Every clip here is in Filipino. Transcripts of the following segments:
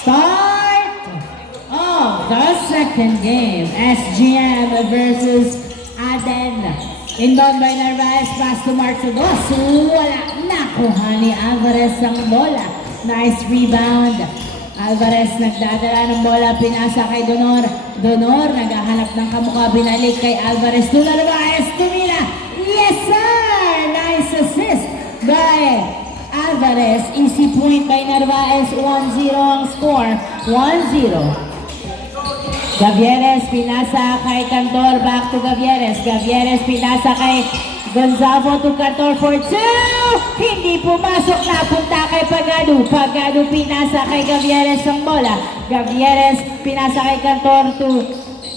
Start of the second game. SGM versus Aden. Inbound by Narvaez, pass to Marcos. Wala. Nakuha ni Alvarez ang bola. Nice rebound. Alvarez nagdadala ng bola, pinasa kay Donor. Donor naghahanap ng kamukha, binalik kay Alvarez. To Narvaez, tumila. Yes sir! Nice assist by Alvarez. Easy point by Narvaez. 1-0 ang score. 1-0. Gavieres, pinasa kay Cantor, back to Gavieres. Gavieres, pinasa kay Gonzalo to Cantor for 2. Hindi pumasok, napunta kay Pagado. Pagado, pinasa kay Gavieres ang bola. Gavieres, pinasa kay Cantor to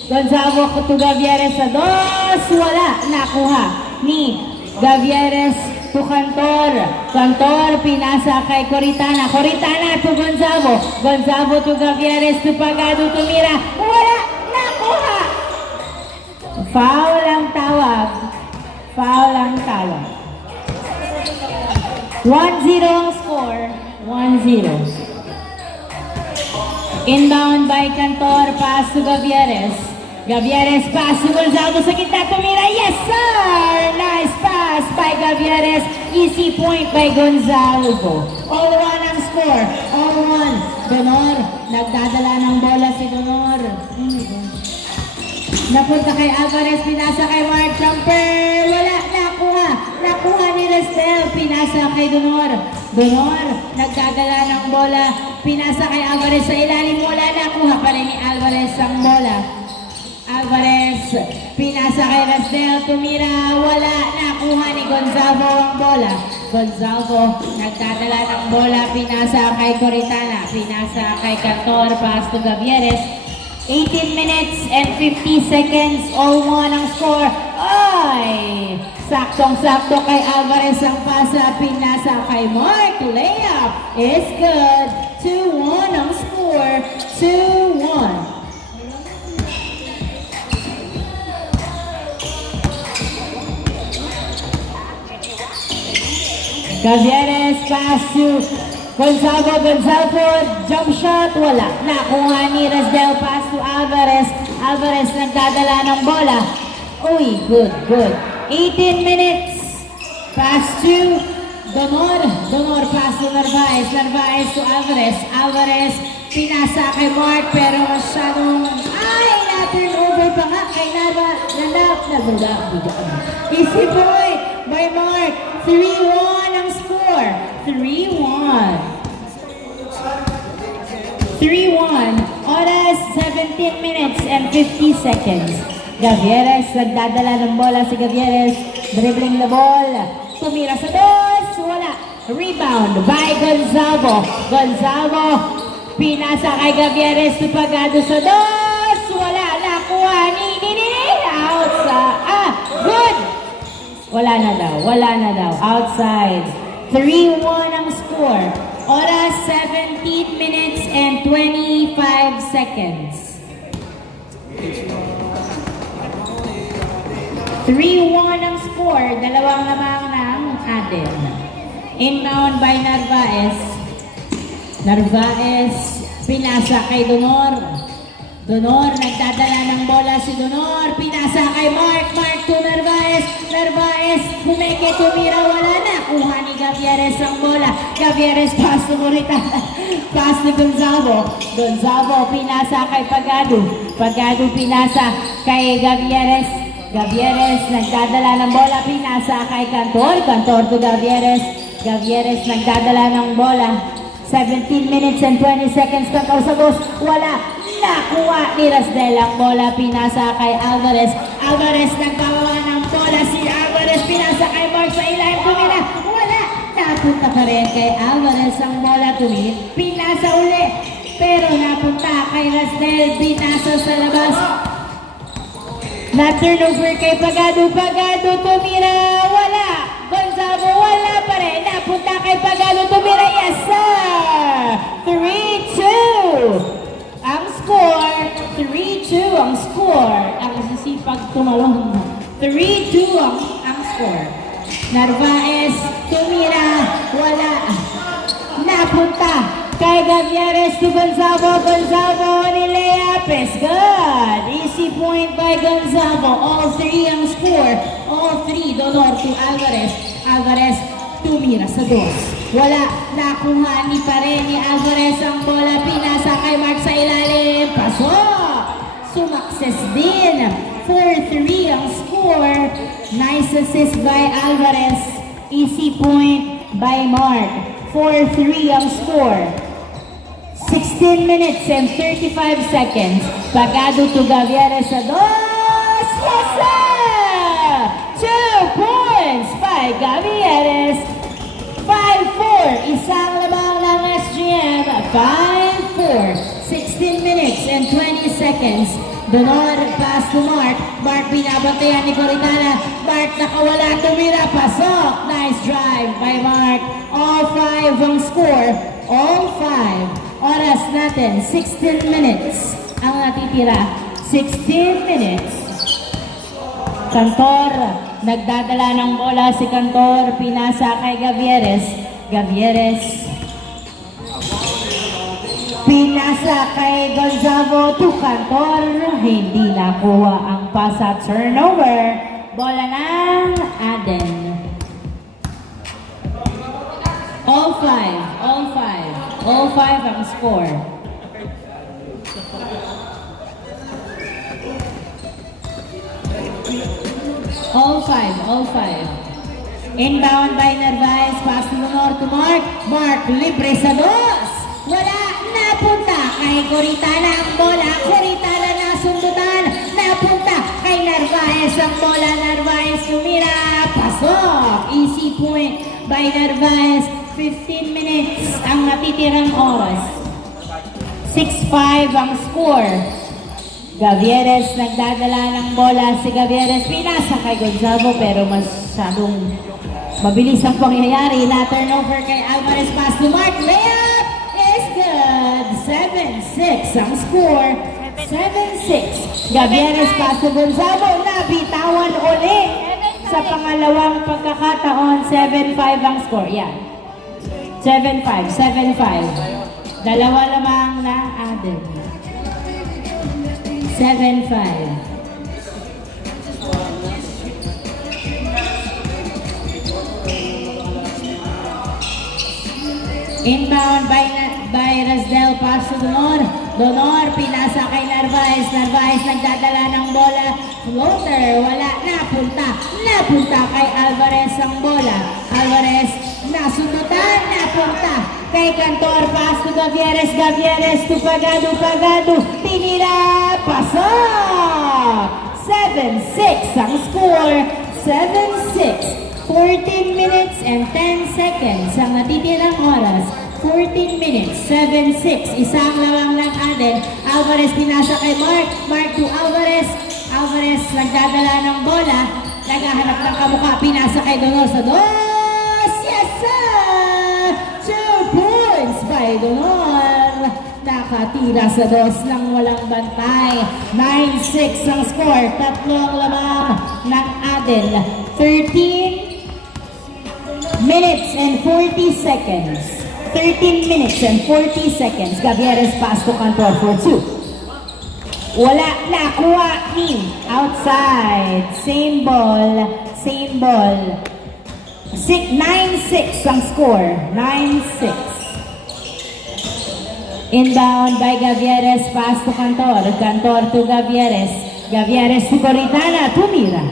Gonzalo to Gavieres sa 2. Wala, nakuha ni Gavieres to Cantor. Cantor, pinasa kay Coritana. Coritana to Gonzalo. Gonzalo to Gavieres to Pagado, tumira. Wala, nakuha. Foul ang tawag. Foul ang tawag. 1-0 ang score. 1-0. Inbound by Cantor, pass to Gavieres. Gavieres, pass to Gonzalo sa gitna, tumira. Yes sir! Nice pass by Gavieres. Easy point by Gonzalo. All-1 ang score. All-1. Donor, nagdadala ng bola si Donor. Napunta kay Alvarez, pinasa kay Mark Trumper. Wala, nakuha. Nakuha ni Restel, pinasa kay Donor. Donor, nagdadala ng bola. Pinasa kay Alvarez sa ilalim. Wala, nakuha pa rin ni Alvarez ang bola. Alvarez, pinasa kay Restel, tumira. Wala, nakuha ni Gonzalo ang bola. Gonzalo, nagdadala ng bola. Pinasa kay Coritana. Pinasa kay Cantor, pass to Gavieres. 18 minutes and 50 seconds, all-1 ang score. Ay! Saktong-sakto kay Alvarez ang pasa, pinasa kay Mark. Layup is good. 2-1 ang score. 2-1. Gavieres, pass to Gonzalo, jump shot, wala. Nakuha ni Resdel, pass to Alvarez. Alvarez nagdadala ng bola. Uy, good. 18 minutes. Pass to Donor. Donor, pass to Narvaez. Narvaez to Alvarez. Alvarez, pinasa kay Mark, pero masyadong, na-turn over pa nga kay Narva. Easy point by Mark. 3-1 ang score. 3-1. Oras, 17 minutes and 50 seconds. Gavieres, nagdadala ng bola si Gavieres. Dribbling the ball. Tumira sa 2. Wala. Rebound by Gonzalo. Gonzalo, pinasa kay Gavieres. Pagado sa 2. Wala. Nakuha ni outside. Good. Wala na daw. Outside. 3-1 ang score. Oras, 17 minutes and 25 seconds. 3-1 ang score. Dalawang lamang ng Aden. Inbound by Narvaez. Narvaez, pinasa kay Donor. Donor, nagdadala ng bola si Donor. Pinasa kay Mark. Mark to Narvaez. Narvaez, humeke, tumira, wala na. Kuha ni Gavieres ang bola. Gavieres, pass to Morita. Pass ni Gonzalo. Gonzalo, pinasa kay Pagado. Pagado, pinasa kay Gavieres. Gavieres, nagdadala ng bola. Pinasa kay Cantor. Cantor to Gavieres. Gavieres, nagdadala ng bola. 17 minutes and 20 seconds. Cantor sa 2. Wala. Nakuha ni Rasdel ang bola, pinasa kay Alvarez. Alvarez nagbawa ng bola, si Alvarez pinasa kay Mark sa ilalim, tumira. Wala. Napunta pa rin kay Alvarez ang bola, pinasa uli. Pero napunta kay Rasdel, pinasa sa labas. Na-turnover kay Pagado. Pagado, tumira. Wala. Gonzalo, wala pa rin. Napunta kay Pagado, tumira. Yes, sir! 3-2. Ang score, 3-2 ang score. Ang sisipag tumalong. 3-2 ang score. Narvaez, tumira, wala. Gavieres to Gonzalo. Gonzalo on the layup is good. Easy point by Gonzalo. All three ang score. All three. Donor to Alvarez. Alvarez tumira sa dos. Wala. Nakuha ni pa rin ni Alvarez ang bola. Pinasa kay Mark sa ilalim. Pasok. Sumakses din. 4-3 ang score. Nice assist by Alvarez. Easy point by Mark. 4-3 ang score. 16 minutes and 35 seconds. Pagado to Gavieres sa dos. Yes, sir! 2 points by Gavieres. 5-4. Isang lamang ng SGM. 5-4. 16 minutes and 20 seconds. Donor, pass to Mark. Mark binabantayan ni Coritana. Mark nakawala, tumira, pasok. Nice drive by Mark. All 5 ang score. All 5. Oras natin, 16 minutes. Ang natitira, 16 minutes. Cantor, nagdadala ng bola si Cantor. Pinasa kay Gavieres. Gavieres. Pinasa kay Gonzalo to Cantor. Hindi nakuha ang pasa, turnover. Bola ng Aden. All 5. All 5. All 5 ang score. All 5. All 5. Inbound by Narvaez. Pass to Honor to Mark. Mark libre sa dos. Wala. Napunta kay Coritana ang bola. Coritana nasundutan. Napunta kay Narvaez ang bola. Narvaez tumira. Pasok. Easy point by Narvaez. 15 minutes ang natitirang oras. 6-5 ang score. Gavieres nagdadala ng bola. Si Gavieres pinasa kay Gonzalo pero masyadong mabilis ang pangyayari. Na turnover kay Alvarez. Pass to Mark. Layup is good. 7-6 ang score. 7-6. Gavieres pass to Gonzalo. Nabitawan ulit sa pangalawang pagkakataon. 7-5 ang score. Yan. 7-5. 7-5. Dalawa lamang na added. 7-5. Inbound by Rasdel, pass to Donor. Donor, pinasa kay Narvaez. Narvaez nagdadala ng bola. Floater, wala. Napunta kay Alvarez ang bola. Alvarez, nasundutan. Napunta kay Cantor. Pass to Gavieres. Gavieres to Pagado. Pagado, tinira. Pasok! 7-6 ang score. 7-6. 14 minutes and 10 seconds ang natitirang oras. 14 minutes, 7-6. Isang lamang ng Aden. Alvarez pinasa kay Mark. Mark to Alvarez. Alvarez nagdadala ng bola. Naghahanap ng kamukha. Pinasa kay Donor sa dos. Yes, sir! 2 points by Donor. Nakatira sa dos ng walang bantay. 9-6 ang score. Tatlong lamang ng Aden. 13 minutes and 40 seconds. 13 minutes and 40 seconds. Gavieres pass to Cantor for 2. Wala. Nakuha ni. Outside. Same ball. Same ball. 9-6 ang score. 9-6. Inbound by Gavieres. Pass to Cantor. Cantor to Gavieres. Gavieres to Coritana. Tumira.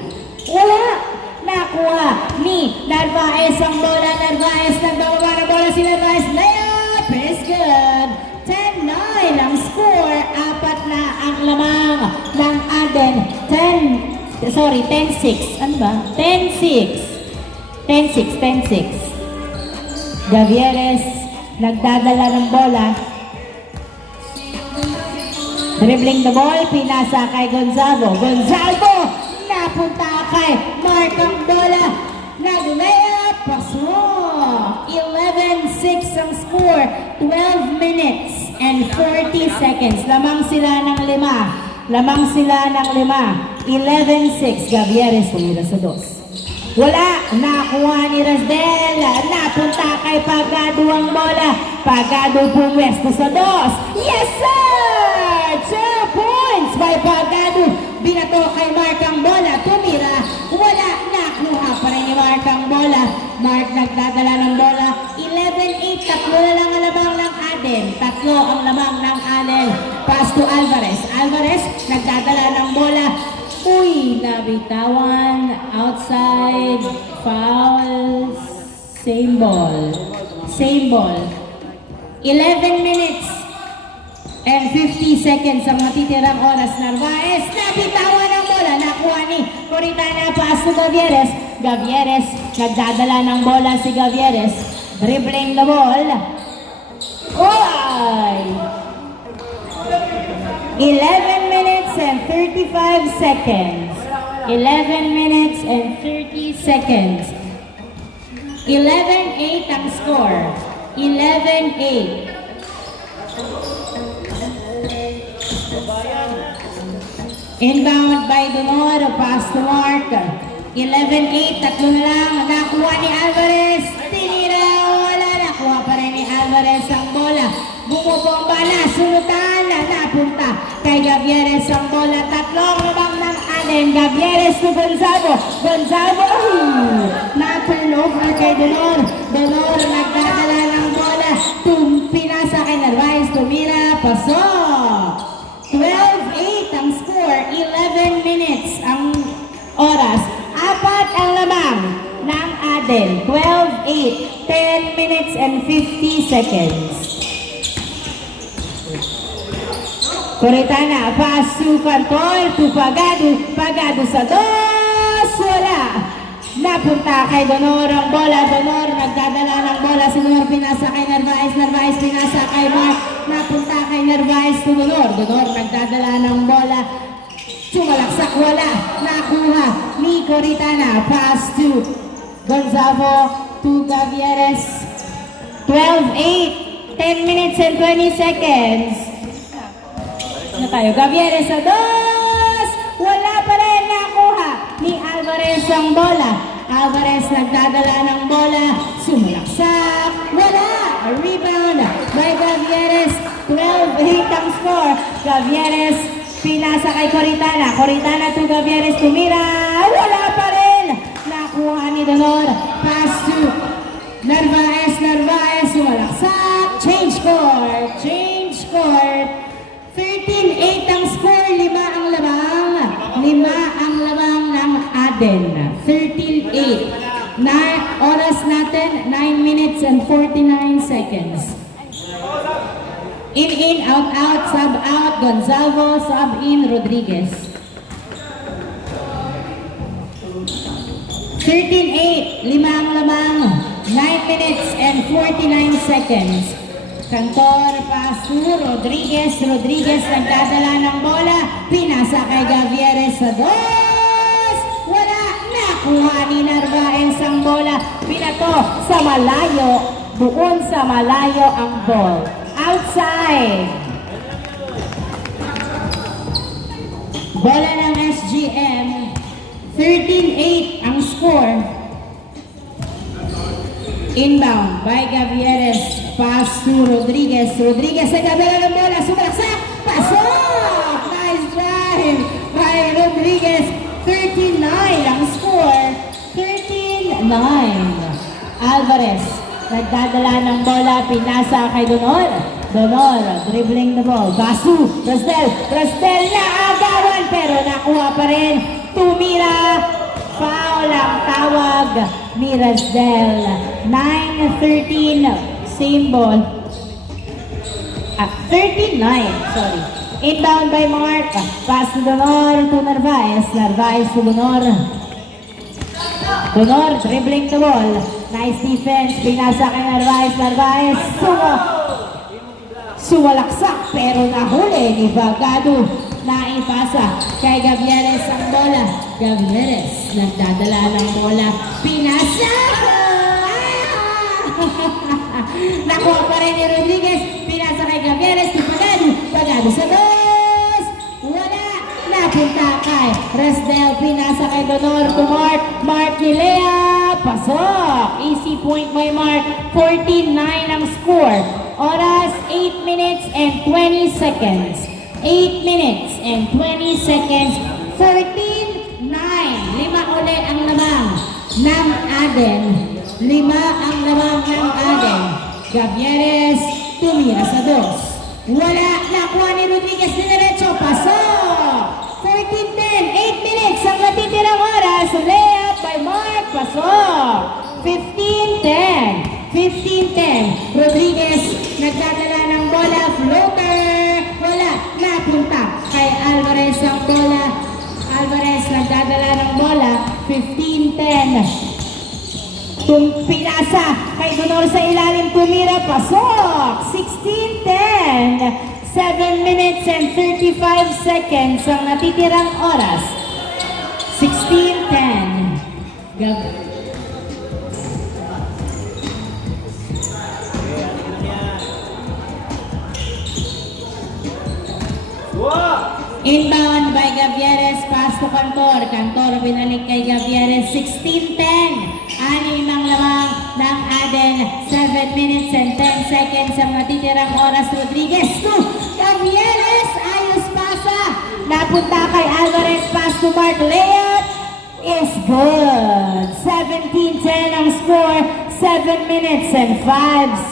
Wala. Nakuha ni Narvaez ang bola. Narvaez nagbababa ng bola si Narvaez. Layup is good. 10-9 ang score. Apat na ang lamang ng Aden. 10-6. Ano ba? 10-6. 10-6. 10-6. Gavieres nagdadala ng bola. Dribbling the ball. Pinasa kay Gonzalo. Gonzalo! Napunta kay Mark ang bola. Nag-layup. Pasok. 11-6 ang score. 12 minutes and 40 seconds. Lamang sila ng 5. Lamang sila ng 5. 11-6. Gavieres tumira sa dos. Wala. Nakuha ni Rasdel. Napunta kay kay Pagado ang bola. Pagado pumwesto sa dos. Yes, sir! 2 points by Pagado. Binato kay Mark ang bola. Tumira. Wala. Nakuha pa rin ni Mark ang bola. Mark nagdadala ng bola. 11-8. Tatlo na lang ang lamang ng Aden. Tatlo ang lamang ng Aden. Pass to Alvarez. Alvarez nagdadala ng bola. Uy, nabitawan. Outside. Foul. Same ball. Same ball. 11 minutes and 50 seconds ang matitirang oras. Narvaez, nabitawan ang bola. Nakuha ni Coritana. Pass to Gavieres. Gavieres, nagdadala ng bola si Gavieres. Dribbling the ball. Oy! 11 minutes and 35 seconds. 11 minutes and 30 seconds. 11-8 ang score. 11-8. Inbound by Donor. Pass to Mark. 11-8. Tatlo na lang. Nakuha ni Alvarez. Tinira. Wala. Nakuha pa rin ni Alvarez ang bola. Bumubomba na. Sunutan na. Napunta kay Gavieres ang bola. Tatlong labang ng Allen. Gavieres to Gonzalo. Gonzalo. Na-turn over kay Donor. Donor nagdadala ng bola. Pinasa kay Narvaez. Tumira. Pasok. 12-8 ang score. 11 minutes ang oras. Apat ang lamang ng Aden. 12-8. 10 minutes and 50 seconds. Coritana, pass to Cantol, to Pagado. Pagado sa dos. Wala. Napunta kay Donor ang bola. Donor nagdadala ng bola. Si Donor pinasa kay Narvaez. Narvaez pinasa kay Mark. Napunta kay Narvaez to Donor. Donor nagdadala ng bola. Sumalaksak. Wala. Nakuha ni Coritana. Pass to Gonzalo to Gavieres. 12-8. 10 minutes and 20 seconds. Na tayo. Gavieres sa dos. Wala pa rin. Nakuha ni Alvarez ang bola. Alvarez nagdadala ng bola. Sumalaksak. Wala. A rebound by Gavieres. 12-8 ang score. Gavieres pinasa kay Coritana. Coritana to Gavieres. Tumira. Wala pa rin. Nakuha ni Donor. Pass to Narvaez. Narvaez. Sumalaksak. Change court. Change court. 13-8 ang score. 5 ang lamang. 5 ang lamang ng Aden. 13-8. Oras natin, 9 minutes and 49 seconds. In, out, sub out, Gonzalo, sub in, Rodriguez. 13-8, 5 ang lamang, 9 minutes and 49 seconds. Cantor, pass to Rodriguez. Rodriguez nagdadala ng bola. Pinasa kay Gavieres sa dos. Wala. Nakuha ni Narvaez ang bola. Pinato sa malayo. Doon sa malayo ang ball. Outside. Bola ng SGM. 13-8 ang score. Inbound by Gavieres. Pass to Rodriguez. Rodriguez nagdadala ng bola. Sumalaksak. Pasok! Nice drive by Rodriguez. 39 ang score. 13-9. Alvarez nagdadala ng bola. Pinasa kay Donor. Donor dribbling the ball. Basu. Rastel. Rastel na agawan pero nakuha pa rin. Tumira. Foul ang tawag ni Rastel. 9-13. Same ball. 13-9. Sorry. Inbound by Mark. Pass to Donor to Narvaez. Narvaez to Donor. Donor dribbling the ball. Nice defense. Pinasa kay Narvaez. Narvaez. Sumalaksak pero nahuli ni Pagado. Naipasa kay Gavieres ang bola. Gavieres nagdadala ng bola. Pinasa! Nakuha pa rin ni Rodriguez. Pinasa kay Gavieres. Pagado. Pagado sa dos. Wala. Napunta kay Rasdel. Pinasa kay Donor to Mark. Mark ni layup. pasok. Easy point by Mark. 14-9 ang score. Oras, 8 minutes and 20 seconds. 8 minutes and 20 seconds. 14-9. 5 uli ang lamang ng Aden. 5 ang lamang ng Aden. Gavieres tumira sa 2. Wala. Nakuha ni Rodriguez dinerecho. Pasok. 14-10. 8 minutes ang natitirang oras. Layup by Mark. Pasok. 15-10. 15-10. Rodriguez nagdadala ng bola. Floater. Wala. Napunta kay Alvarez ang bola. Alvarez nagdadala ng bola. 15-10. Pinasa kay Donor sa ilalim. Tumira. Pasok. 16-10. 7 minutes and 35 seconds ang natitirang oras. 16-10. Inbound by Gavieres, pass to Cantor. Cantor binalik kay Gavieres. 16-10. 6 ang lamang ng Aden. 7 minutes and 10 seconds ang natitirang oras. Rodriguez to Gavieres. Ayos pasa. Napunta kay Alvarez. Pass to Mark. Layup is good. 17-10 ang score. 7 minutes and 5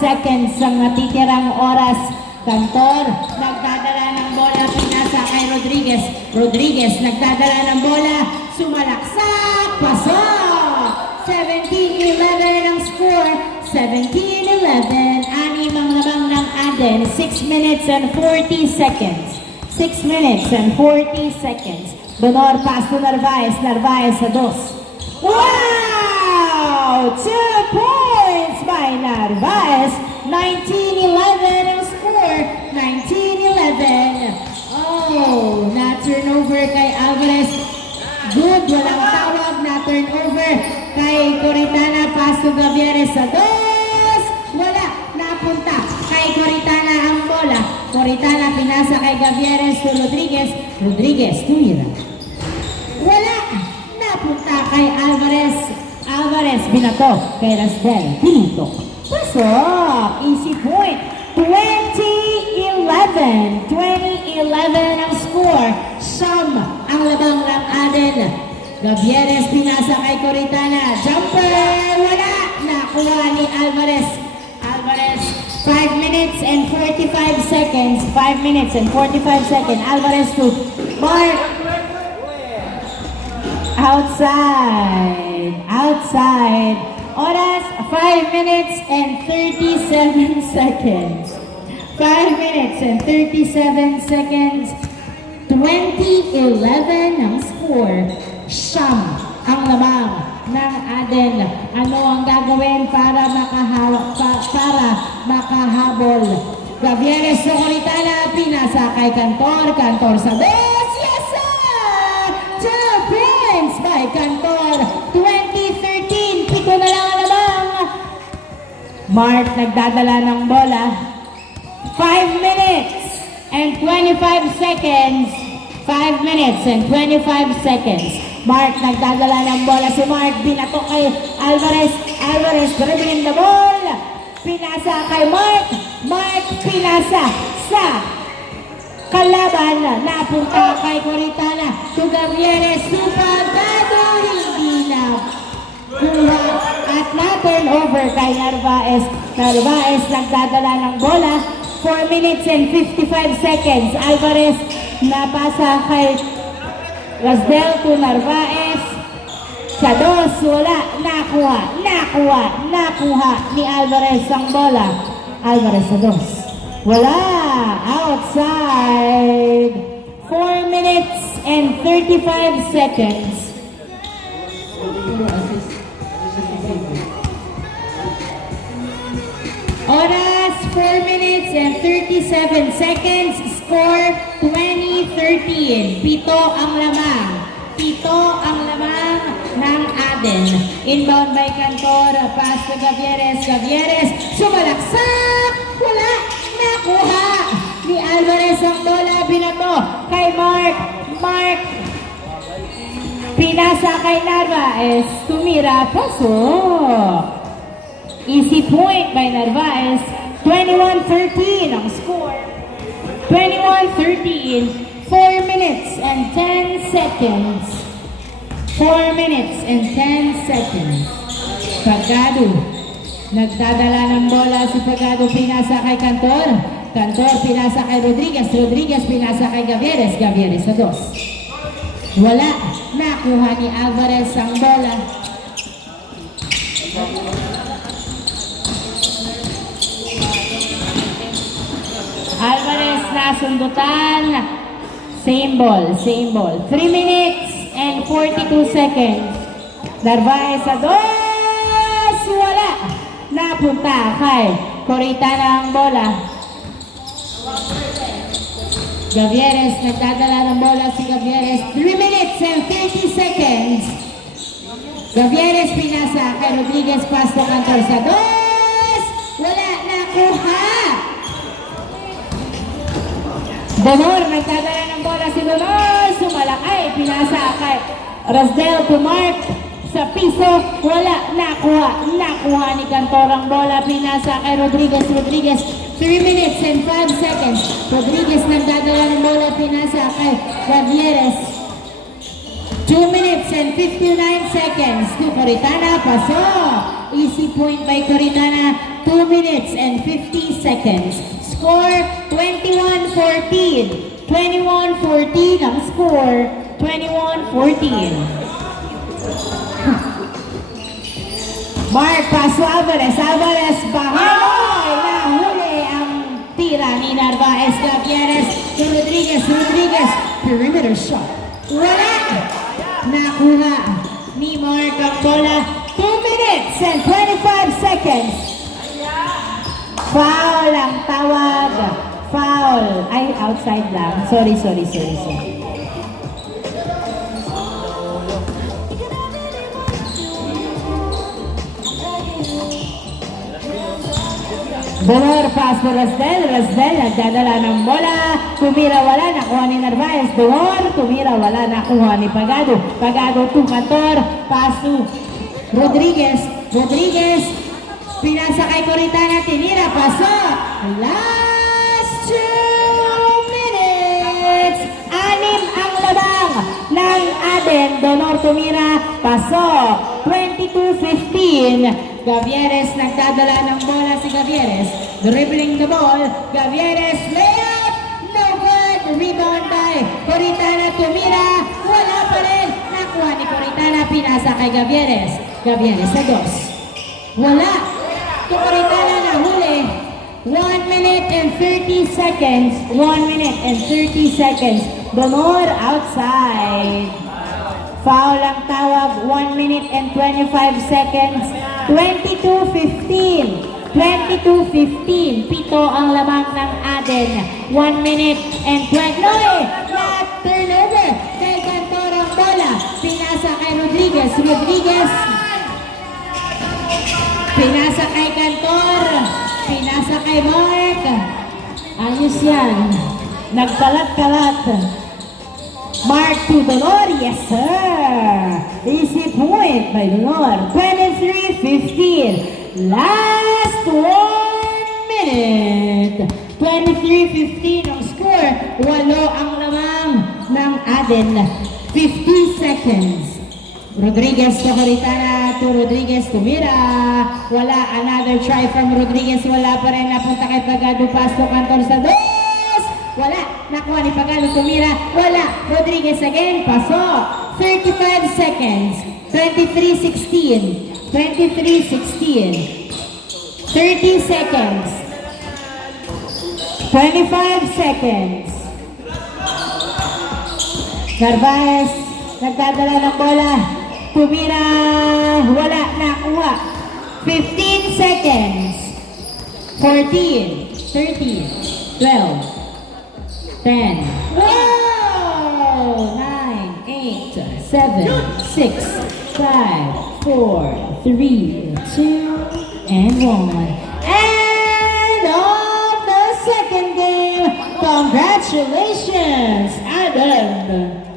seconds ang natitirang oras. Cantor nagdadala ng bola. Pinasa kay Rodriguez. Rodriguez nagdadala ng bola. Sumalaksak. Pasok. 17-11 ang score. 17-11. 6 ang lamang ng Aden. 6 minutes and 40 seconds. 6 minutes and 40 seconds. Donor pass to Narvaez. Narvaez sa 2. Wow! 2 points by Narvaez. 19-11 ang score. 19-11. Oh, na-turnover kay Alvarez. Good, walang tawag. Na-turnover kay Coritana. Pass to Gavieres sa 2. Wala, napunta kay Coritana ang bola. Coritana pinasa kay Gavieres to Rodriguez. Rodriguez, tumira. Wala, napunta kay Alvarez. Alvarez, binato kay Rasdel. Pinuto. Pasok. Easy point. 20-11. 20-11 ang score. Siyam ang labang ng Aden. Gavieres pinasa kay Coritana. Jumper. Wala. Nakuha ni Alvarez. Alvarez. 5 minutes and 45 seconds. 5 minutes and 45 seconds. Alvarez to Mark. Outside. Outside. Oras, 5 minutes and 37 seconds. 5 minutes and 37 seconds. 20-11 ang score. Siyam ang lamang ng Aden. Ano ang gagawin para makahabol? Gavieres sa Coritana. Pinasa kay Cantor. Cantor sa 2. Yes, sir! 2 points by Cantor. 20-13. Pito na lang ang lamang. Mark nagdadala ng bola. 5 minutes and 25 seconds. 5 minutes and 25 seconds. Mark nagdadala ng bola. Si Mark binato kay Alvarez. Alvarez dribbling the ball. Pinasa kay Mark. Mark pinasa sa kalaban. Napunta kay Coritana. To Gavieres. Supagado. Hindi na kuha at na-turn over kay Narvaez. Narvaez nagdadala ng bola. 4 minutes and 55 seconds. Alvarez napasa kay Rasdel to Narvaez. Sa 2, wala. Nakuha ni Alvarez ang bola. Alvarez sa 2. Wala. Outside. 4 minutes and 35 seconds. Oras, 4 minutes and 37 seconds. Score, 20-13. 7 ang lamang. 7 ang lamang ng Aden. Inbound by Cantor. Pass to Gavieres. Gavieres, sumalaksak. Wala. Nakuha ni Alvarez ang bola. Binato kay Mark. Mark. Pinasa kay Narvaez, tumira, pasok. Easy point by Narvaez, 21-13 ang score. 21-13, 4 minutes and 10 seconds. 4 minutes and 10 seconds. Pagado, nagdadala ng bola si Pagado, pinasa kay Cantor. Cantor, pinasa kay Rodriguez. Rodriguez, pinasa kay Gavieres. Gavieres sa dos. Wala. Nakuha ni Alvarez ang bola. Alvarez nasundutan. Same ball, same ball. 3 minutes and 42 seconds. Narvaez sa dos. Wala. Napunta kay Coritana ang bola. Gavieres, nagdadala ng bola si Gavieres. 3 minutes and 30 seconds. Gavieres pinasa kay Rodriguez, pass to Cantor sa dos. Wala, nakuha. Donor, nagdadala ng bola si Donor. Sumalakay, pinasa kay Rasdel to Mark. Sa piso, wala, nakuha. Nakuha ni Cantor ang bola, pinasa kay Rodriguez. Rodriguez, 3 minutes and 5 seconds. Rodriguez nagdadala ng bola, pinasa kay Gavieres. 2 minutes and 59 seconds to Coritana, pasok. Easy point by Coritana, 2 minutes and 50 seconds. Score, 21-14. 21-14 ang score, 21-14. Mark, paso Alvarez. Alvarez, bahay. Nahuli ang tira ni Narvaez. Gavieres to Rodriguez. Rodriguez, perimeter shot. Wala. Nakuha ni Mark ang bola. 2 minutes and 25 seconds. Foul ang tawag. Foul. Ay, outside lang. Sorry. Donor, pass to Rasdel. Rasdel, nagdadala ng bola. Tumira, wala. Nakuha ni Narvaez. Donor, tumira, wala. Nakuha ni Pagado. Pagado to Cantor. Pass to Rodriguez. Rodriguez, pinasa kay Coritana. Tinira, pasok. Last 2 minutes. 6 ang labang ng Aden. Donor, tumira, pasok. 22-15. Gavieres, nagdadala ng bola si Gavieres. Dribbling the ball. Gavieres, layup. No good. Rebound by Coritana. Tumira. Wala pa rin. Nakuha ni Coritana. Pinasa kay Gavieres. Gavieres sa dos. Wala. To Coritana na huli. 1 minute and 30 seconds. 1 minute and 30 seconds. Donor outside. Foul ang tawag. 1 minute and 25 seconds. 22-15. 22-15. Pito ang lamang ng Aden. 1 minute and 20. No! Not turnover. Kay Cantor ang bola. Pinasa kay Rodriguez. Rodriguez. Pinasa kay Cantor. Pinasa kay Mark. Ayos yan. Nagkalat-kalat. Mark to Donor, yes sir! Easy point by Donor, 23-15. Last 1 minute. 23-15 ang score. 8 ang lamang ng Aden. 50 seconds. Rodriguez to Coritana, to Rodriguez to Mira. Wala, another try from Rodriguez. Wala pa rin, napunta kay Pagado, pass to Cantor sa dos. Wala, nakuha ni Pagado, tumira. Wala, Rodriguez again, pasok. 35 seconds. 23-16. 23-16. 30 seconds. 25 seconds. Narvaez, nagdadala ng bola. Tumira, wala, nakuha. 15 seconds. 14, 13, 12, 10. Whoa! 9, 8, 7, 6, 5, 4, 3, 2, and 1. And on the second game, congratulations, Adam!